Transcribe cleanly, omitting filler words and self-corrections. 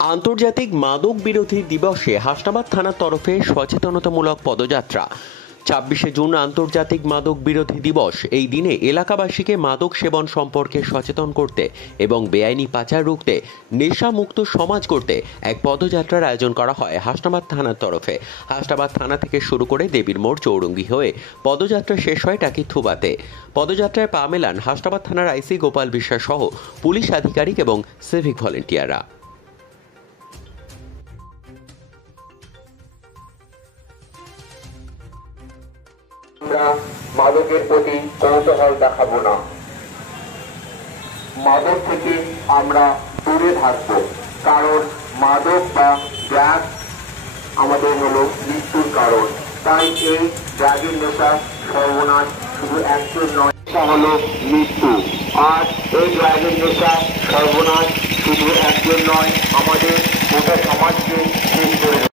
আন্তর্জাতিক মাদক বিরোধী দিবসে হাসনাবাদ থানার তরফে সচেতনতামূলক পদযাত্রা। ২৬শে জুন আন্তর্জাতিক মাদক বিরোধী দিবস। এই দিনে এলাকাবাসীকে মাদক সেবন সম্পর্কে সচেতন করতে এবং বেআইনি পাচার রুখতে, নেশামুক্ত সমাজ করতে এক পদযাত্রার আয়োজন করা হয় হাসনাবাদ থানার তরফে। হাসনাবাদ থানা থেকে শুরু করে দেবীর মোড় চৌরঙ্গি হয়ে পদযাত্রা শেষ হয় টাকিথুবাতে। পদযাত্রায় পা মেলান হাসনাবাদ থানার আইসি গোপাল বিশ্বাস সহ পুলিশ আধিকারিক এবং সিভিক ভলেন্টিয়াররা। আমরা মাদকের প্রতি কৌতূহল দেখাবো না, মাদক থেকে আমরা দূরে থাকবো, কারণ মাদক বা ড্রাগ আমাদের হলো মৃত্যুর কারণ। তাই এই ড্রাগের নেশা সর্বনাশ শুধু একজন নয়, এটা হলো মৃত্যু। আর এই ড্রাগের নেশা সর্বনাশ শুধু একজন নয়, আমাদের গোটা সমাজকে